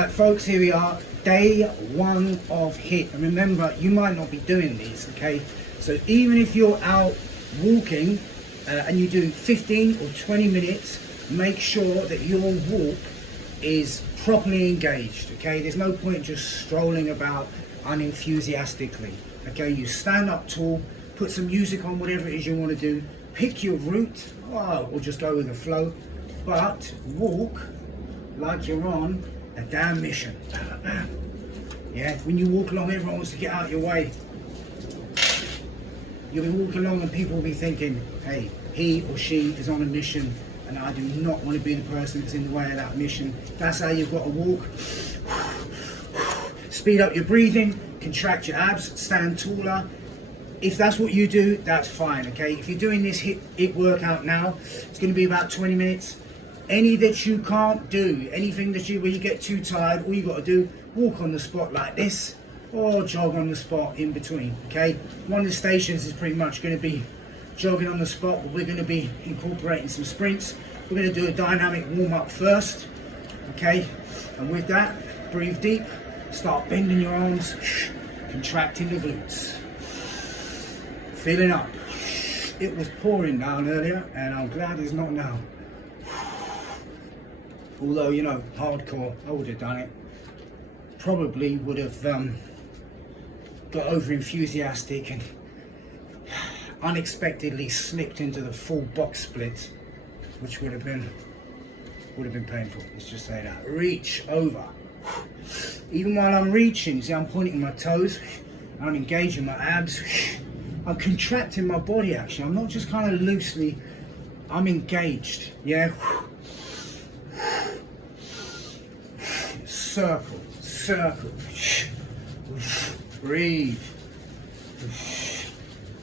Right, folks, here we are, day one of HIT. And remember, you might not be doing these, okay? So even if you're out walking and you do 15 or 20 minutes, make sure that your walk is properly engaged, okay? There's no point just strolling about unenthusiastically, okay? You stand up tall, put some music on, whatever it is you want to do, pick your route, or just go with the flow, but walk like you're on a damn mission. Yeah, when you walk along, everyone wants to get out of your way. You'll be walking along and people will be thinking, hey, he or she is on a mission and I do not want to be the person that's in the way of that mission. That's how you've got to walk. Speed up your breathing, contract your abs, stand taller. If that's what you do, that's fine, okay? If you're doing this HIT workout now, it's going to be about 20 minutes. Any that you can't do, anything that where you get too tired, all you got to do, walk on the spot like this, or jog on the spot in between, okay? One of the stations is pretty much going to be jogging on the spot, but we're going to be incorporating some sprints. We're going to do a dynamic warm-up first, okay? And with that, breathe deep, start bending your arms, contracting the glutes. Feeling up. It was pouring down earlier, and I'm glad it's not now. Although, you know, hardcore, I would have done it. Probably would have got over enthusiastic and unexpectedly slipped into the full box split, which would have been painful. Let's just say that. Reach over. Even while I'm reaching, see, I'm pointing my toes, I'm engaging my abs, I'm contracting my body actually. I'm not just kind of loosely, I'm engaged, yeah? Circle, circle, breathe,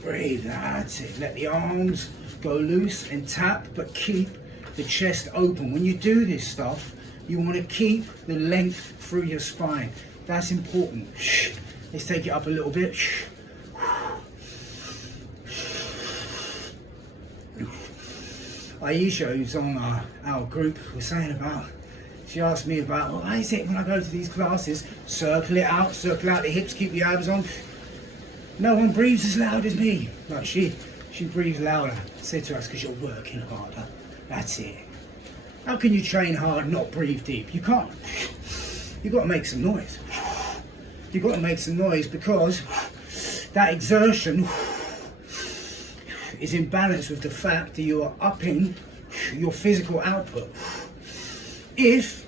breathe, that's it. Let the arms go loose and tap, but keep the chest open. When you do this stuff, you want to keep the length through your spine. That's important. Let's take it up a little bit. Aisha, who's on our group, was saying about, she asked me about, well, why is it when I go to these classes, circle out the hips, keep the abs on. No one breathes as loud as me. Like she breathes louder. I said to us, because you're working harder. That's it. How can you train hard and not breathe deep? You can't. You've got to make some noise. You've got to make some noise because that exertion is in balance with the fact that you are upping your physical output. If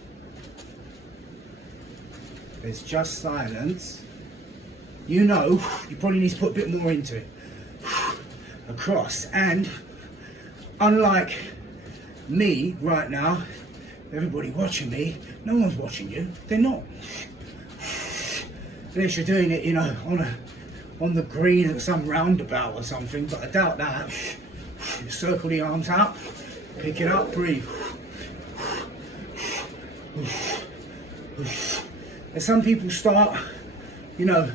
there's just silence, you know you probably need to put a bit more into it. Across. And unlike me right now, everybody watching me, no one's watching you. They're not. Unless you're doing it, you know, on the green at some roundabout or something, but I doubt that. You circle the arms out, pick it up, breathe. And some people start, you know,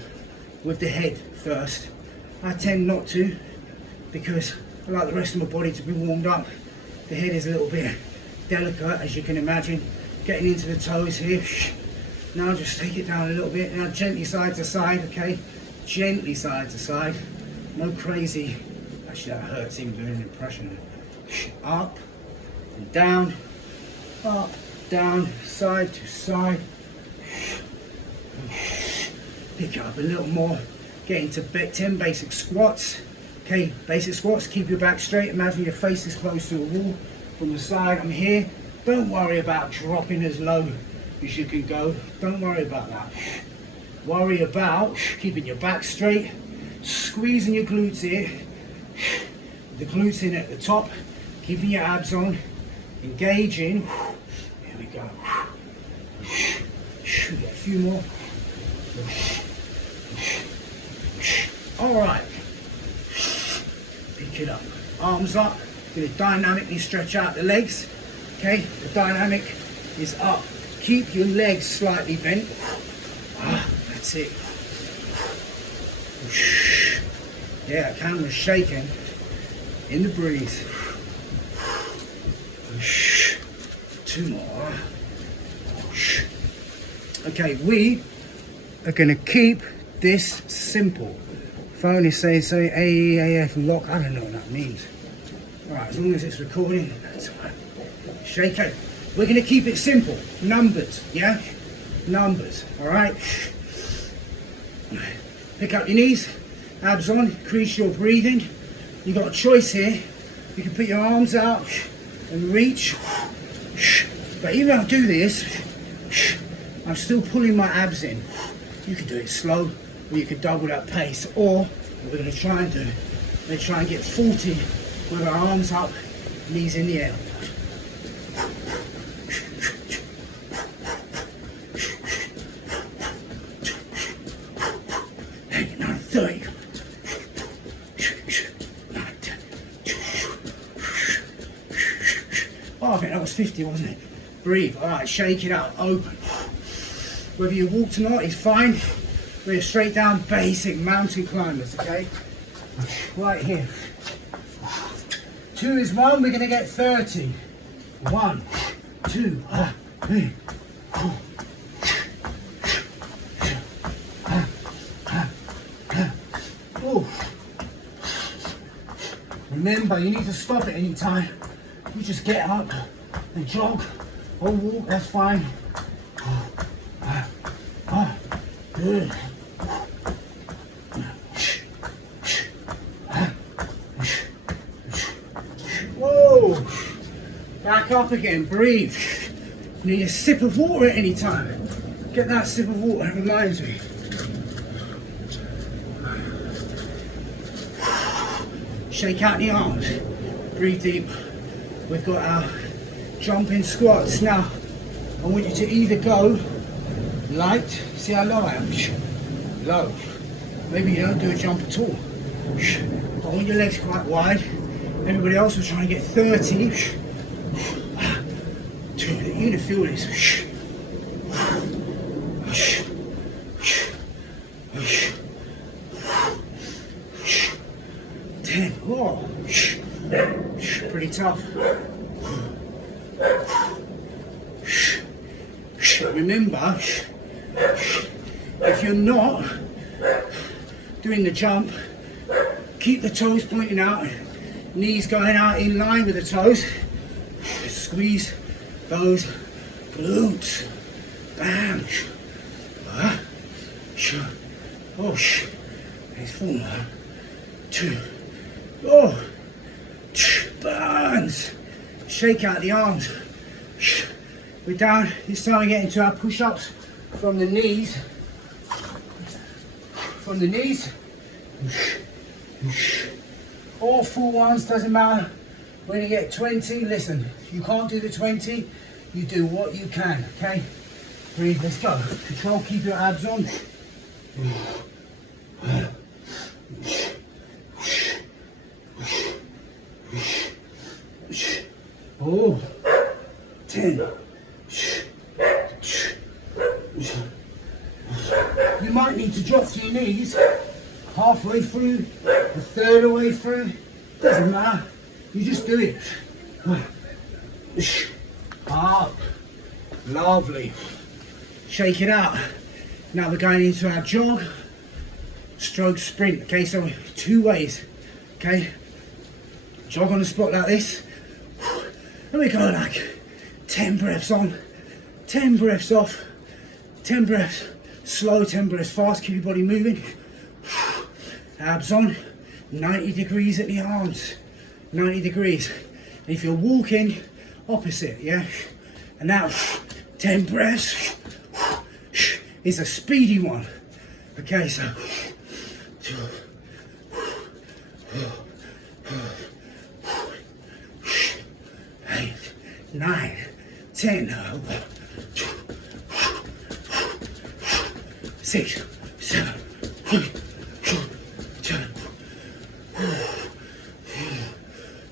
with the head first. I tend not to, because I like the rest of my body to be warmed up. The head is a little bit delicate, as you can imagine. Getting into the toes here. Now just take it down a little bit. Now gently side to side, okay? Gently side to side. No crazy. Actually, that hurts even doing an impression. Up and down. Up, down, side to side. Pick it up a little more. Get into 10 basic squats. Okay, basic squats, keep your back straight. Imagine your face is close to a wall. From the side, I'm here. Don't worry about dropping as low as you can go. Don't worry about that. Worry about keeping your back straight, squeezing your glutes here. The glutes in at the top, keeping your abs on, engaging. Here we go. We get a few more. All right. Pick it up. Arms up. Going to dynamically stretch out the legs. Okay, the dynamic is up. Keep your legs slightly bent. That's it. Yeah, camera's shaking in the breeze. 2 more. Okay, we are gonna keep this simple. Phone is saying AEAF lock. I don't know what that means. All right, as long as it's recording, that's all right. Shake it. We're gonna keep it simple. Numbers, yeah? Numbers, all right? Pick up your knees, abs on, increase your breathing. You've got a choice here. You can put your arms out and reach. But even if I do this, I'm still pulling my abs in. You can do it slow, or you can double that pace, or what we're going to try and do, we're going to try and get 40 with our arms up, knees in the air. Now 30. Oh, I think that was 50, wasn't it? Breathe. All right, shake it out, open. Whether you walked or not is fine. We're straight down basic mountain climbers, okay? Right here. 2 is 1, we're gonna get 30. 1, 2, 3, 4. Remember, you need to stop at any time. You just get up and jog or walk, that's fine. Good. Whoa! Back up again, breathe. You need a sip of water at any time. Get that sip of water, it reminds me. Shake out the arms, breathe deep. We've got our jumping squats. Now, I want you to either go light, see how low I am, low. Maybe you don't do a jump at all. I want your legs quite wide. Everybody else will try and get 30. You're gonna feel this. 10. Oh, pretty tough. Remember, if you're not doing the jump, keep the toes pointing out, knees going out in line with the toes. Squeeze those glutes. Bam. Oh, there's 4. 2. Oh, burns. Shake out the arms. We're down. This time we get into our push-ups from the knees. From the knees. All full ones, doesn't matter. When you get 20, listen, if you can't do the 20, you do what you can, okay? Breathe, let's go. Control, keep your abs on. Oh, 10. You might need to drop to your knees halfway through, a third of the way through. Doesn't matter. You just do it. Up. Lovely. Shake it out. Now we're going into our jog, stroke sprint. Okay, so 2 ways. Okay, jog on the spot like this. And we go like 10 breaths on, 10 breaths off, 10 breaths slow, 10 breaths fast. Keep your body moving. Abs on, 90 degrees at the arms, 90 degrees. And if you're walking, opposite, yeah? And now, 10 breaths. It's a speedy one. Okay, so. 8, 9, 10. 6, 7,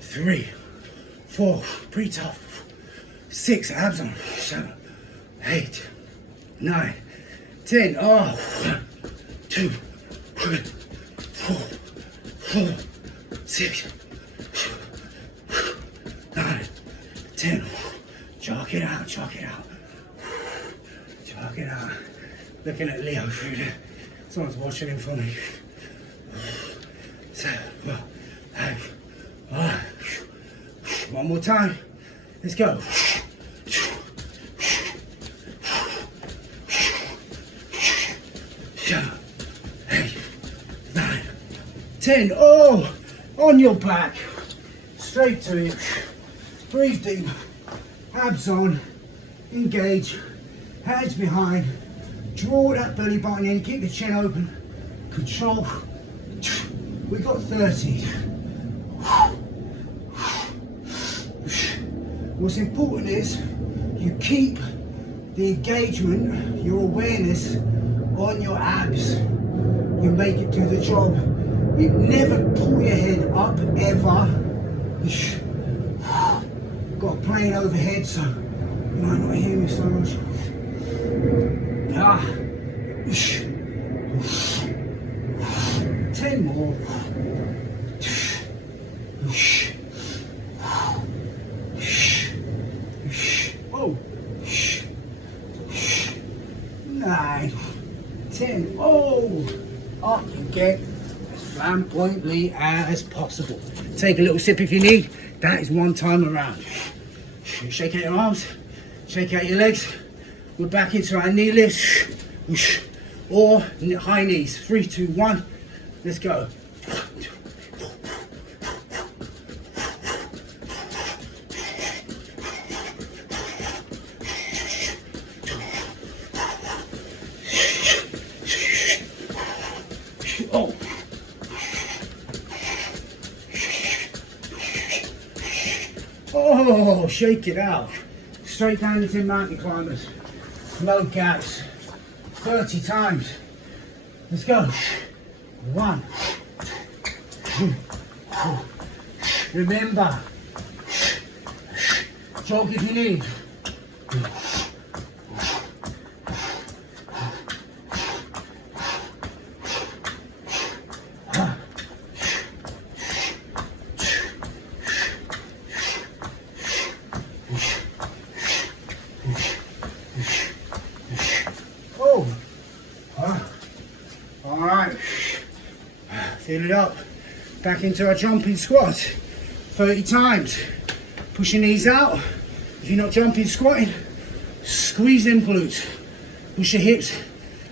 3, 4, pretty tough. 6, abs on. 7, 8, 9, 10. Oh, 1, 2, 3, 4, 6, 9, 10. Jog it out, jog it out. Jog Fucking hell. Looking at Leo through there. Someone's watching him for me. 7, 8, 9. One more time. Let's go. 7, 8, 9, 10. Oh, on your back. Straight to it. Breathe deep. Abs on. Engage. Hands behind. Draw that belly button in. Keep the chin open. Control. We got 30. What's important is you keep the engagement, your awareness on your abs. You make it do the job. You never pull your head up ever. Got a plane overhead, so you might not hear me so much. 10 more. Oh. 9, 10. Oh, up you get as flamboyantly as possible. Take a little sip if you need. That is one time around. Shake out your arms, shake out your legs. We're back into our knee lifts or high knees. 3, 2, 1. Let's go. Oh. Oh, shake it out. Straight down into mountain climbers. No gaps. 30 times. Let's go. 1. Remember, jog if you need. All right. Fill it up. Back into our jumping squat. 30 times. Push your knees out. If you're not jumping, squatting, squeeze them glutes. Push your hips,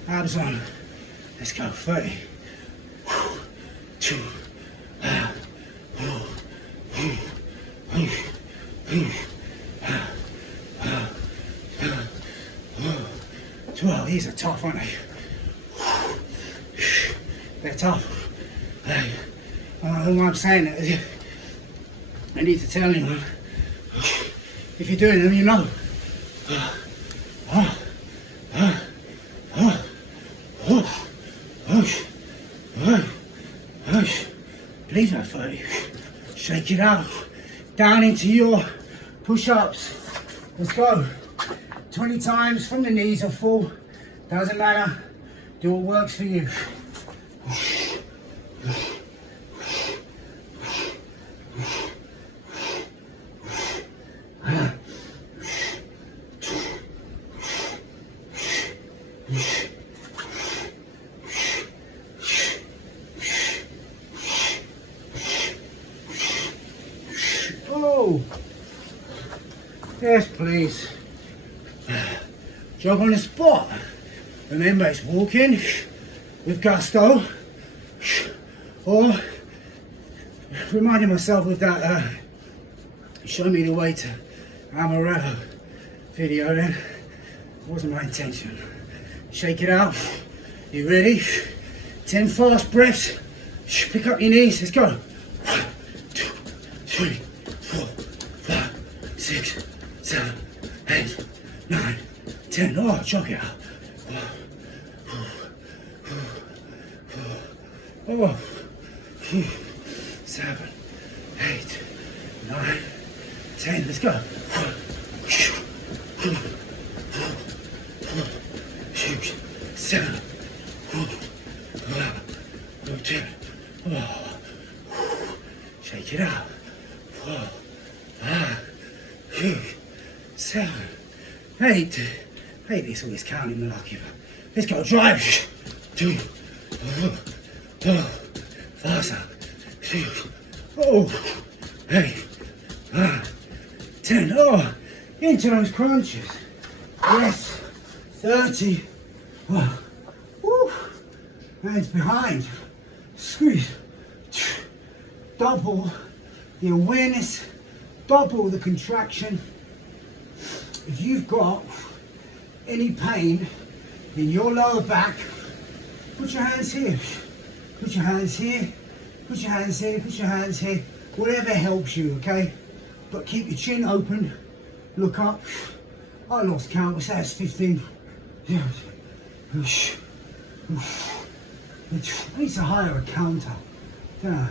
abs on. Let's go. 30. 2. 12. These are tough, aren't they? They're tough. I don't know why I'm saying that as if I need to tell anyone. If you're doing them, you know. Please no 30. Shake it out. Down into your push-ups. Let's go. 20 times from the knees or full. Doesn't matter. Do what works for you. Oh, yes, please. Jog on the spot. Remember, it's walking with gusto, or reminding myself of that show me the way to Amaretto video then. It wasn't my intention. Shake it out. You ready? 10 fast breaths. Pick up your knees. Let's go. 1, 2, 3, 4, 5, 6, 7, 8, 9, 10. Oh, jog it out. Oh, 7, 8, 9, 10. Let's go. 7, 10. Oh. Shake it out. 4, 5, 6, 7, 8. hate this always counting the lucky. Let's go, drive. 2, faster. 6, 8, 10. Oh, into those crunches. Yes. 30. Oh. Woo. Hands behind. Squeeze. Double the awareness, double the contraction. If you've got any pain in your lower back, put your hands here. Put your hands here. Put your hands here. Put your hands here. Whatever helps you, okay? But keep your chin open. Look up. I lost count. What's that? It's 15. Yeah. I need to hire a counter. Yeah.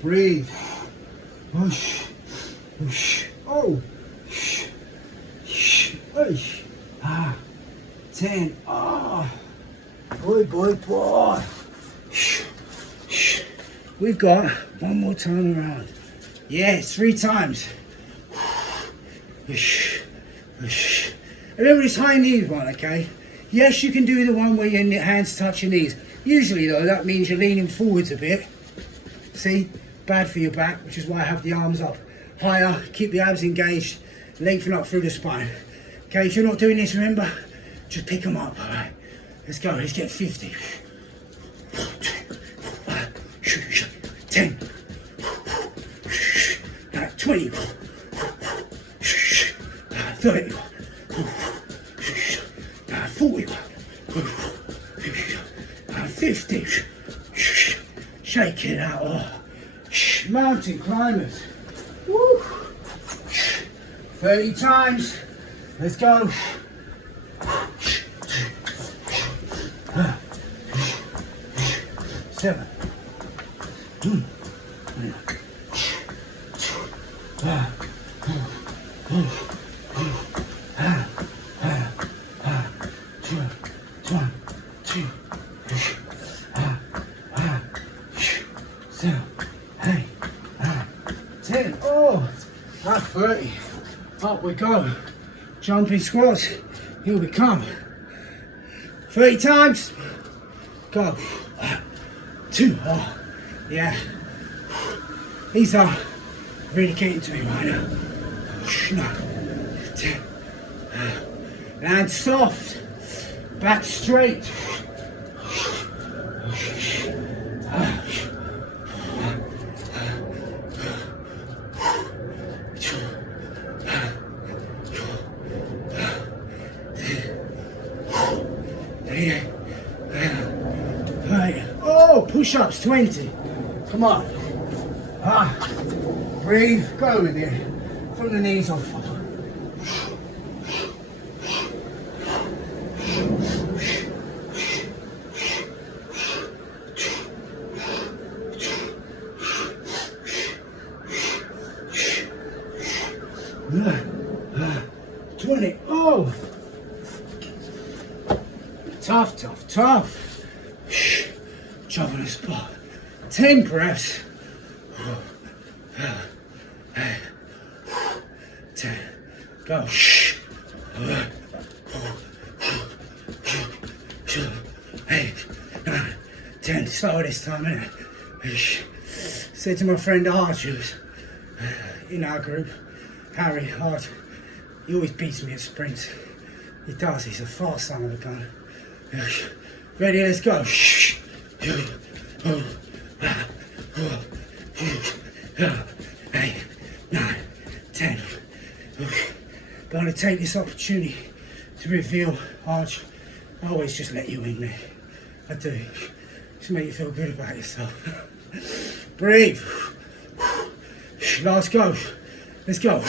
Breathe. Oh. 10. Ah. Boy. We've got one more time around. Yes, 3 times. Remember this high knees one, okay? Yes, you can do the one where your hands touch your knees. Usually though, that means you're leaning forwards a bit. See? Bad for your back, which is why I have the arms up higher, keep the abs engaged, lengthen up through the spine. Okay, if you're not doing this, remember, just pick them up, all right? Let's go, let's get 50. 10. 20. 30. 40. 50. Shake it out. Oh. Mountain climbers. Woo. 30 times. Let's go. 7. 10. Oh, that's 30. Up we go. Jumping squats. Here we come. 30 times. Go. 2. Oh, yeah. These are really getting to me right now. 10. Land soft. Back straight. 30. Oh, push-ups, 20. Come on. Breathe, go with it. From the knees off. Yeah. 20. Oh. Tough. Job on the spot. 10 perhaps. 10. Go. 8, 9, 10. Slower this time, innit? Said to my friend Art, who's in our group, Harry Hart, he always beats me at sprints. He does, he's a fast son of a gun. Ready, let's go. 8, 9, 10. Gonna take this opportunity to reveal, Arch, I always just let you in there. I do. Just make you feel good about yourself. Breathe. Last go. Let's go.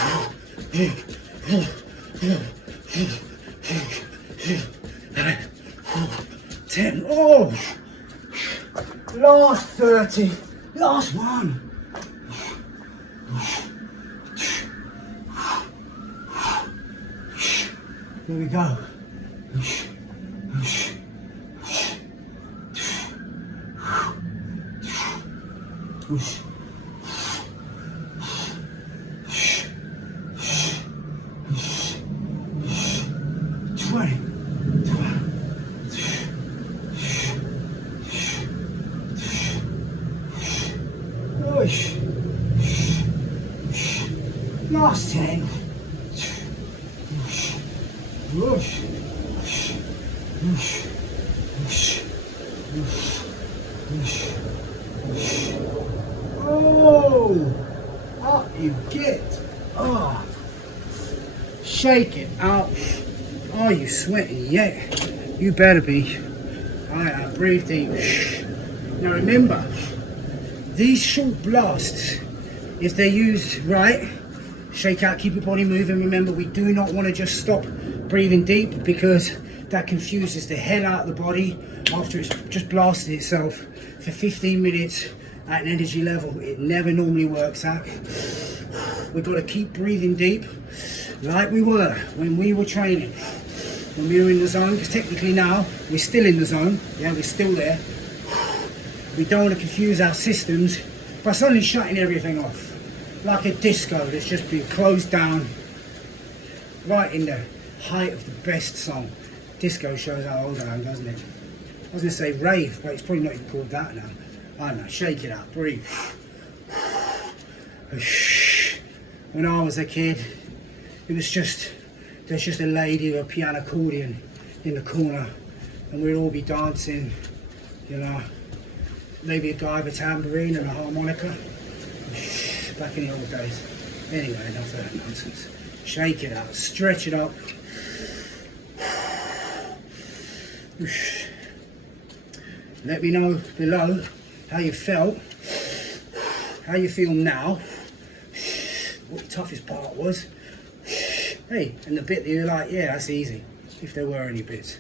10. Oh! Last 30. Last one. Here we go. Push. Last 10. Push. Push. Push. Push. Push. Oh, up you get. Oh, shake it out. Oh, you sweating yet? You better be. Alright, breathe deep. Now remember, these short blasts, if they're used right, shake out, keep your body moving. Remember, we do not want to just stop breathing deep because that confuses the hell out of the body after it's just blasted itself for 15 minutes at an energy level. It never normally works out. We've got to keep breathing deep like we were when we were training, when we were in the zone, because technically now we're still in the zone. Yeah, we're still there. We don't want to confuse our systems by suddenly shutting everything off. Like a disco that's just been closed down right in the height of the best song. Disco shows how old I am, doesn't it? I was going to say rave, but it's probably not even called that now. I don't know, shake it out, breathe. When I was a kid, there's just a lady with a piano accordion in the corner, and we'd all be dancing, you know, maybe a guy with a tambourine and a harmonica, back in the old days. Anyway, enough of that nonsense. Shake it out, stretch it up. Let me know below how you felt, how you feel now, what your toughest part was. Hey, and the bit that you're like, yeah, that's easy, if there were any bits.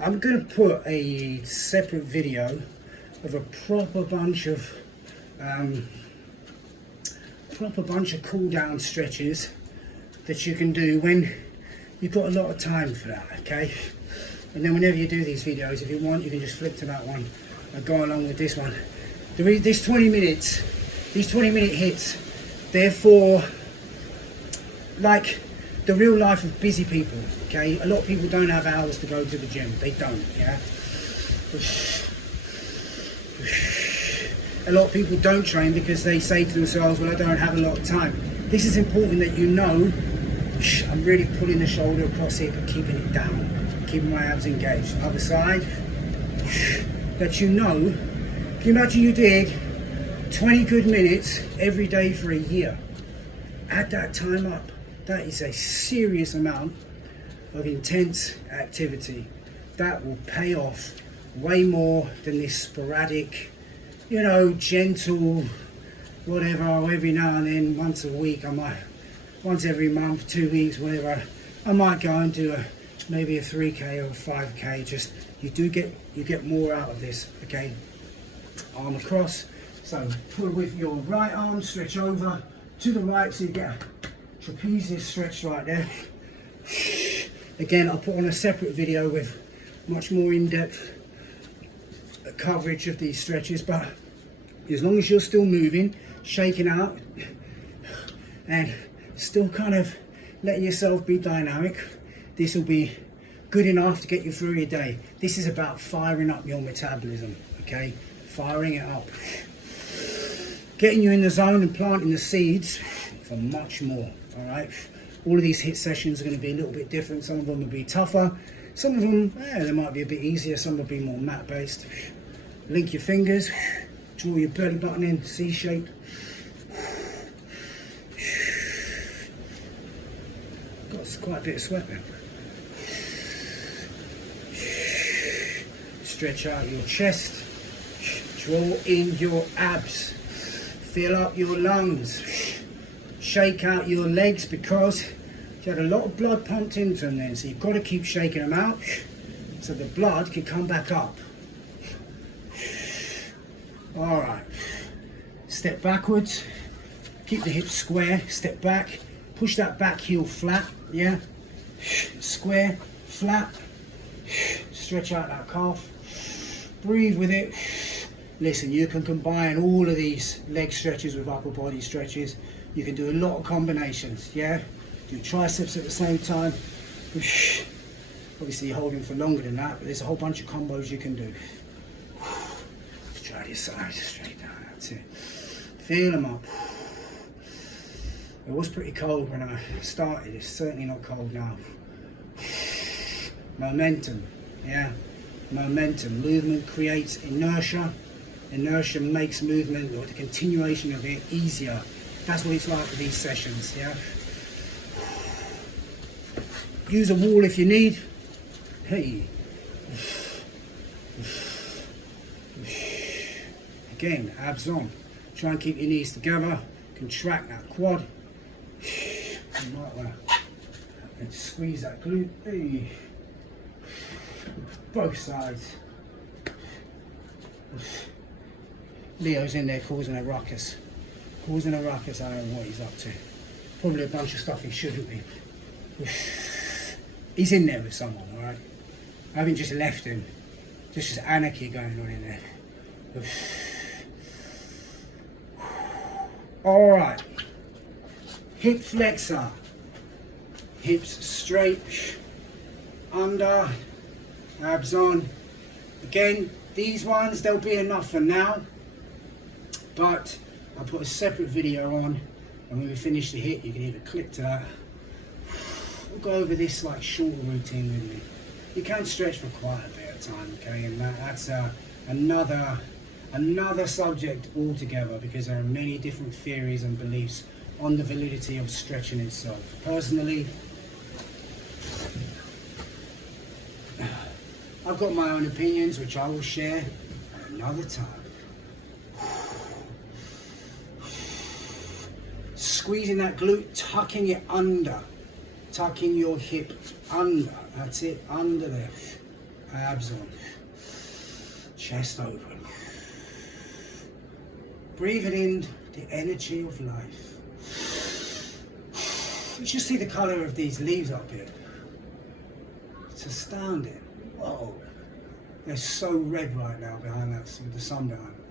I'm going to put a separate video of a proper bunch of cool down stretches that you can do when you've got a lot of time for that, okay? And then whenever you do these videos, if you want, you can just flip to that one and go along with this one. These 20 minute hits, they're for like the real life of busy people, okay? A lot of people don't have hours to go to the gym. They don't, yeah? A lot of people don't train because they say to themselves, well, I don't have a lot of time. This is important that you know, I'm really pulling the shoulder across here, but keeping it down, keeping my abs engaged. Other side, that you know, can you imagine you did 20 good minutes every day for a year? Add that time up. That is a serious amount of intense activity. That will pay off way more than this sporadic, you know, gentle, whatever, every now and then, once a week, once every month, 2 weeks, whatever, I might go and do maybe a 3K or a 5K. Just, you get more out of this, okay? Arm across. So pull with your right arm, stretch over to the right so you get a trapezius stretch right there. Again, I'll put on a separate video with much more in-depth coverage of these stretches, but as long as you're still moving, shaking out, and still kind of letting yourself be dynamic, this will be good enough to get you through your day. This is about firing up your metabolism, okay? Firing it up. Getting you in the zone and planting the seeds for much more, all right? All of these HIIT sessions are going to be a little bit different. Some of them will be tougher. Some of them, they might be a bit easier. Some will be more mat-based. Link your fingers. Draw your belly button in, C shape. Got quite a bit of sweat there. Stretch out your chest. Draw in your abs. Fill up your lungs. Shake out your legs because you had a lot of blood pumped into them then, so you've got to keep shaking them out so the blood can come back up. All right, step backwards, keep the hips square, step back, push that back heel flat, yeah? Square, flat, stretch out that calf, breathe with it. Listen, you can combine all of these leg stretches with upper body stretches. You can do a lot of combinations, yeah? Do triceps at the same time, Obviously you're holding for longer than that, but there's a whole bunch of combos you can do. Let's try this side, straight down, that's it. Feel them up. It was pretty cold when I started, it's certainly not cold now. Momentum, yeah, momentum. Movement creates inertia. Inertia makes movement, or the continuation of it, easier. That's what it's like with these sessions, yeah. Use a wall if you need. Hey. Again, abs on. Try and keep your knees together. Contract that quad. Like that. And squeeze that glute. Hey. Both sides. Leo's in there causing a ruckus. Causing a ruckus, I don't know what he's up to. Probably a bunch of stuff he shouldn't be. He's in there with someone, alright? I haven't just left him. Just anarchy going on in there. Alright. Hip flexor. Hips straight. Under. Abs on. Again, these ones, they'll be enough for now. But I'll put a separate video on, and when we finish the hit, you can either click to that. We'll go over this like shorter routine with me. You can stretch for quite a bit of time, okay? And that's another subject altogether, because there are many different theories and beliefs on the validity of stretching itself. Personally, I've got my own opinions, which I will share at another time. Squeezing that glute, tucking it under, tucking your hip under, that's it, under there, abs on, chest open, breathing in the energy of life. You should see the colour of these leaves up here, it's astounding. Whoa, they're so red right now behind that, the sun behind them.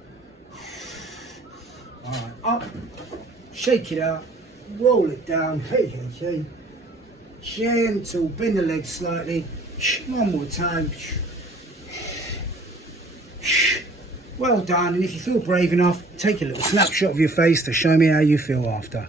Alright, up. Shake it out, roll it down, hey, hey, hey. Gentle, bend the legs slightly. One more time. Well done, and if you feel brave enough, take a little snapshot of your face to show me how you feel after.